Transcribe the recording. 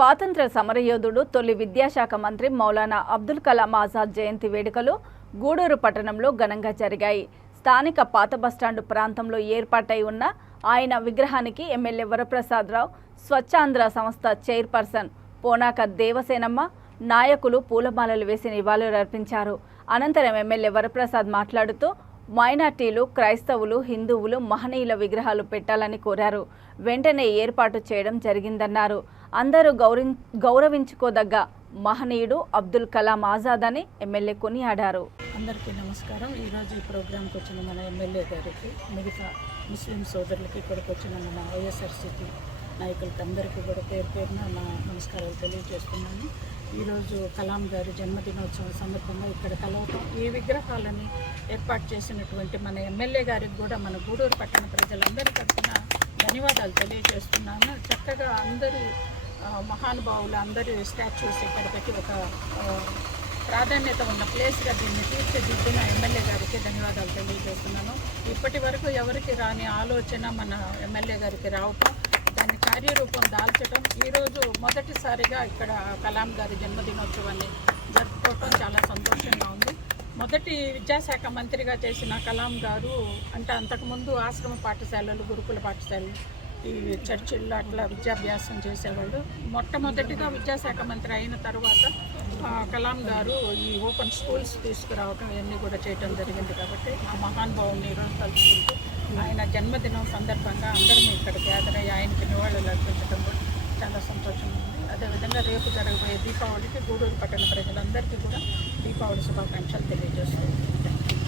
స్వాతంత్ర సమరయోధుడు తొలి విద్యాశాఖ మంత్రి మౌలానా అబ్దుల్ కలాం ఆజాద్ జయంతి వేడుకలు గూడూరు పట్టణంలో ఘనంగా జరిగాయి. స్థానిక పాత బస్టాండు ప్రాంతంలో ఏర్పాటై ఉన్న ఆయన విగ్రహానికి ఎమ్మెల్యే వరప్రసాదరావు, స్వచ్ఛాంధ్ర సంస్థ చైర్పర్సన్ పోనాక దేవసేనమ్మ, నాయకులు పూలమాలలు వేసి నివాళులర్పించారు. అనంతరం ఎమ్మెల్యే వరప్రసాద్ మాట్లాడుతూ మైనార్టీలు, క్రైస్తవులు, హిందువులు మహనీయుల విగ్రహాలు పెట్టాలని కోరారు. వెంటనే ఏర్పాటు చేయడం జరిగిందన్నారు. అందరూ గౌరవించుకోదగ్గ మహనీయుడు అబ్దుల్ కలాం ఆజాద్ అని ఎమ్మెల్యే కొనియాడారు. అందరికీ నమస్కారం. ఈరోజు ఈ ప్రోగ్రాంకి వచ్చిన మన ఎమ్మెల్యే గారికి, మిగతా ముస్లిం సోదరులకి, ఇక్కడికి వచ్చిన మన వైఎస్ఆర్సీపీ నాయకులకి అందరికీ కూడా పేరు పేరున నా నమస్కారాలు తెలియజేస్తున్నాను. ఈరోజు కలాం గారి జన్మదినోత్సవం సందర్భంగా ఇక్కడ కలవటం, ఈ విగ్రహాలని ఏర్పాటు చేసినటువంటి మన ఎమ్మెల్యే గారికి కూడా మన గూడూరు పట్టణ ప్రజలందరి తరఫున ధన్యవాదాలు తెలియజేస్తున్నాను. చక్కగా అందరూ మహానుభావులు అందరి స్టాచ్యూస్ ఇక్కడ పెట్టి ఒక ప్రాధాన్యత ఉన్న ప్లేస్గా దీన్ని తీర్చిదిద్దిన ఎమ్మెల్యే గారికి ధన్యవాదాలు తెలియజేస్తున్నాను. ఇప్పటి వరకు ఎవరికి రాని ఆలోచన మన ఎమ్మెల్యే గారికి రావటం, దాన్ని కార్యరూపం దాల్చడం, ఈరోజు మొదటిసారిగా ఇక్కడ కలాం గారి జన్మదినోత్సవాన్ని జరుపుకోవటం చాలా సంతోషంగా ఉంది. మొదటి విద్యాశాఖ మంత్రిగా చేసిన కలాం గారు అంటే అంతకుముందు ఆశ్రమ పాఠశాలలు, గురుకుల పాఠశాలలు, ఈ చర్చిల్లో అట్లా విద్యాభ్యాసం చేసేవాళ్ళు. మొట్టమొదటిగా విద్యాశాఖ మంత్రి అయిన తర్వాత కలాం గారు ఈ ఓపెన్ స్కూల్స్ తీసుకురావడం ఇవన్నీ కూడా చేయడం జరిగింది. కాబట్టి ఆ మహానుభావుని ఈరోజు కలుసుకుంటూ ఆయన జన్మదినం సందర్భంగా అందరం ఇక్కడ గ్యాదర్ అయ్యి ఆయనకి నివాళులు అర్పించడం కూడా చాలా సంతోషంగా ఉంది. అదేవిధంగా రేపు జరగబోయే దీపావళికి గూడూరు పట్టణ ప్రజలందరికీ కూడా దీపావళి శుభాకాంక్షలు తెలియజేస్తున్నాను.